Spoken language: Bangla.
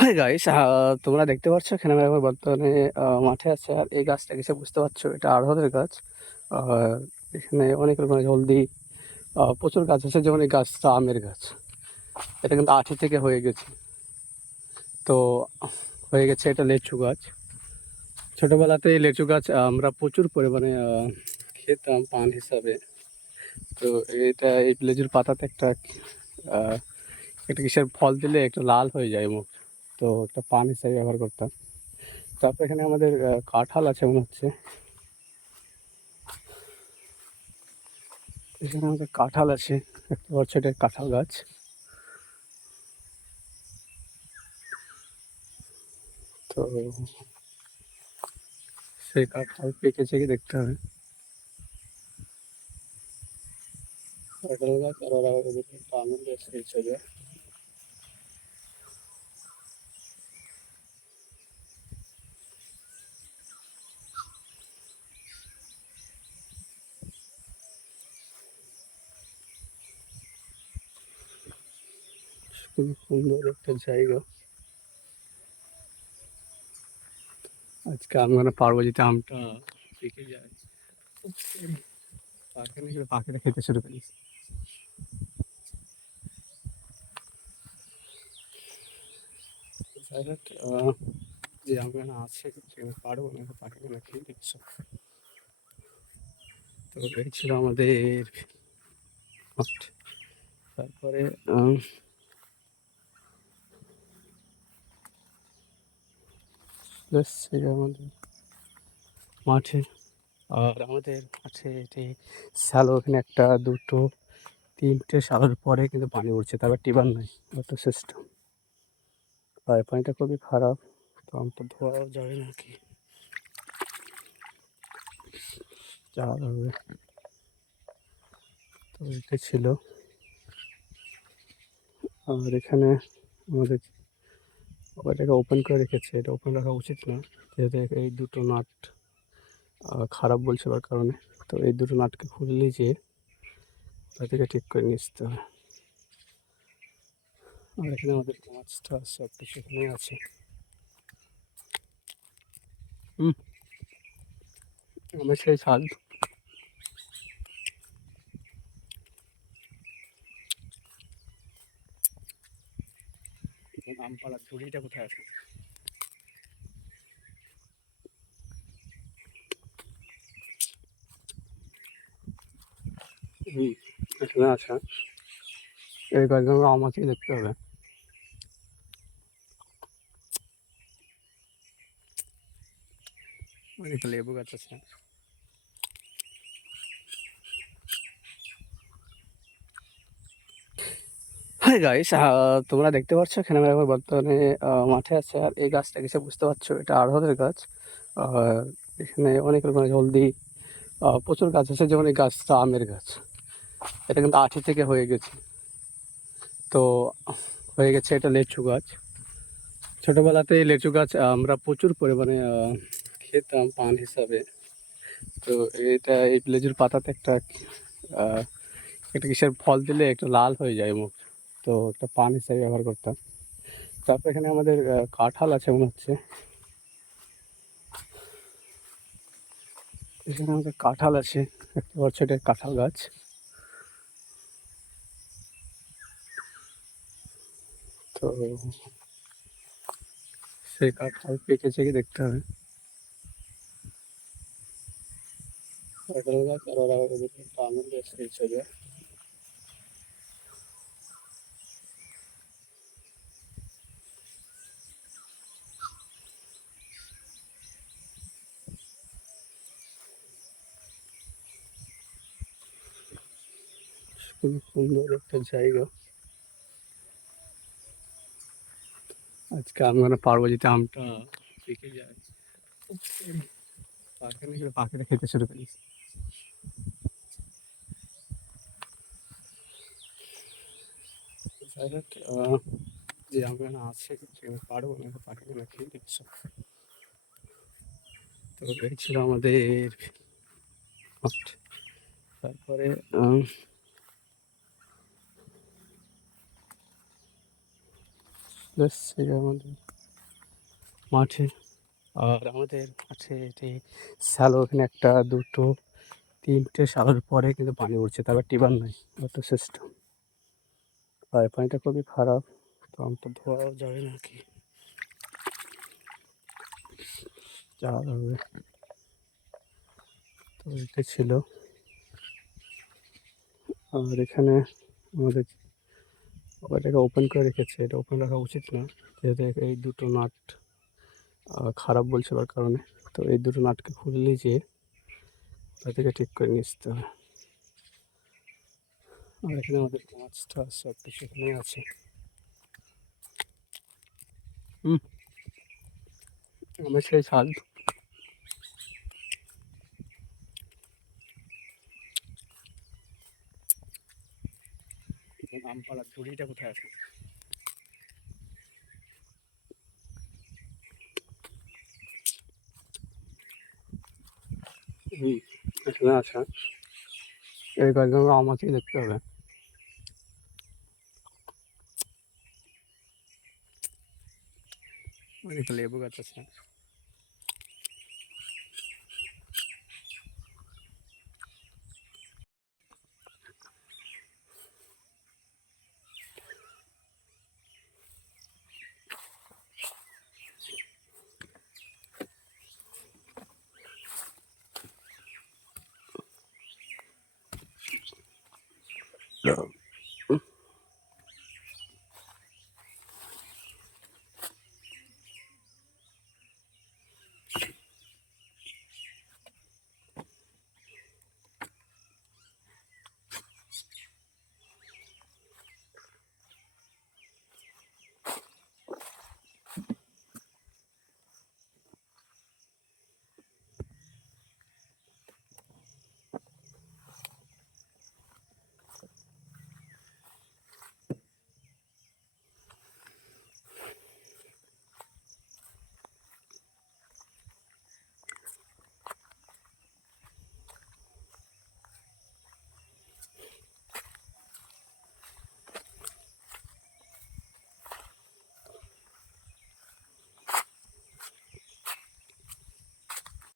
হাই গাইস, তোমরা দেখতে পাচ্ছ এখানে আমি এখন বর্তমানে মাঠে আছে। আর এই গাছটা কিসে বুঝতে পারছো, এটা আড়হরের গাছ। আর এখানে অনেক রকমের হলদি প্রচুর গাছ আছে, যেমন এই গাছটা আমের গাছ। এটা কিন্তু আঠি থেকে হয়ে গেছে। তো হয়ে গেছে এটা লেচু গাছ। ছোটোবেলাতে এই লেচু গাছ আমরা প্রচুর পরিমাণে খেতাম পান হিসাবে। তো এটা এই লেচুর পাতাতে আহ, একটা কিসের ফল দিলে একটু লাল হয়ে যায় মুখ। তো একটা পান হিসাবে ব্যবহার করতাম। তারপর এখানে আমাদের কাঁঠাল আছে মনে হচ্ছে। এখানে আমাদের কাঁঠাল আছে, একটা বড় ছোট কাঁঠাল গাছ। তো সেই কাঁঠাল পেকেছে কি দেখতে হবে। কাঁঠাল গাছ আর ওরা ওদিকে একটা আঙুর গাছ রয়েছে যে। খুবই সুন্দর একটা জায়গা। আজকে আমি মানে পারবো যেতে আমটা পেকে যায়। পাখিটা খেতে শুরু করি। যাই হোক, যে আম এখানে আছে সেখানে পারবো না, পাখিগুলো খেয়ে দিচ্ছ। তো এই ছিল আমাদের মাঠ। তারপরে এই আমাদের মাঠে। আর আমাদের মাঠে এটি শ্যালো, এখানে একটা দুটো তিনটে শ্যালোর পরে কিন্তু পানি উঠছে, তারপর টিবান নাই ওটা সিস্টেম। আর পানিটা খুবই খারাপ। তো আমটা ধোয়াও যাবে নাকি, যাওয়া যাবে। তো এটা ছিল। আর এখানে আমাদের ওটাকে ওপেন করে রেখেছে, এটা ওপেন রাখা উচিত না, যেহেতু এই দুটো নাট খারাপ বলছে ওর কারণে। তো এই দুটো নাটকে খুললে যে তাদেরকে ঠিক করে নিয়ে আসতে হবে। আর এখানে আমাদের মাছটা সব কিছু এখানে আছে। আমার সেই ছাদ। আমপালার ঝুড়িটা কোথায় আছে? এখানে আছে। এই গাছগুলো আম আছে দেখতে হবে। অনেক লেবু গাছ আছে। হাই গাইস, তোমরা দেখতে পাচ্ছ এখানে আমি এখন বর্তমানে মাঠে আছে। আর এই গাছটা কিসে বুঝতে পারছো, এটা আড়হরের গাছ। আর এখানে অনেক রকমের হলদি প্রচুর গাছ আছে, যেমন এই গাছটা আমের গাছ। এটা কিন্তু আঠি থেকে হয়ে গেছে। তো হয়ে গেছে এটা লেচু গাছ। ছোটোবেলাতে এই লেচু গাছ আমরা প্রচুর পরিমাণে খেতাম পান হিসাবে। তো এটা এই লেচুর পাতাতে আহ, একটা কিসের ফল দিলে একটু লাল হয়ে যায় মুখ। তো একটা পান হিসাবে ব্যবহার করতাম। তারপর এখানে আমাদের কাঁঠাল আছে মনে হচ্ছে। এখানে আমাদের কাঁঠাল আছে, একটা বড় ছোট কাঁঠাল গাছ। তো সেই কাঁঠাল পেকেছে কি দেখতে হবে। কাঁঠাল গাছ আর ওরা ওদিকে একটা আঙুর গাছ রয়েছে যে। খুবই সুন্দর একটা জায়গা। আজকে আমি মানে পারবো যেতে আমটা পেকে যায়। পাখিটা খেতে শুরু করি। যাই হোক, যে আম এখানে আছে সেখানে পারবো না, পাখিগুলো খেয়ে দিচ্ছ। তো এই ছিল আমাদের মাঠ। তারপরে এই আমাদের মাঠে। আর আমাদের মাঠে এটি শ্যালো, এখানে 1, 2, 3টে শ্যালোর পরে কিন্তু পানি উঠছে, তারপর টিবান নাই, ওটা সিস্টেম। আর এই পানিটা খুবই খারাপ, তো তো ধোয়াও যাবে না কি, যাওয়া যাবে। তো এটা ছিল। আর এখানে আমাদের এটাকে ওপেন করে রেখেছে, এটা ওপেন রাখা উচিত না, যেহেতু এই দুটো নাট খারাপ বলছে ওর কারণে। তো এই দুটো নাটকে খুললে যে তাদেরকে ঠিক করে নিয়ে আসতে হবে। আর এখানে আমাদের মাছটা সব কিছু এখানেই আছে। আমার সেই স্বাদ। আমপাড়ার দড়িটা কোথায় আছে? এখানে আছে। এই গাছগুলো আমাকেই দেখতে হবে। অনেক লেবু গাছ আছে।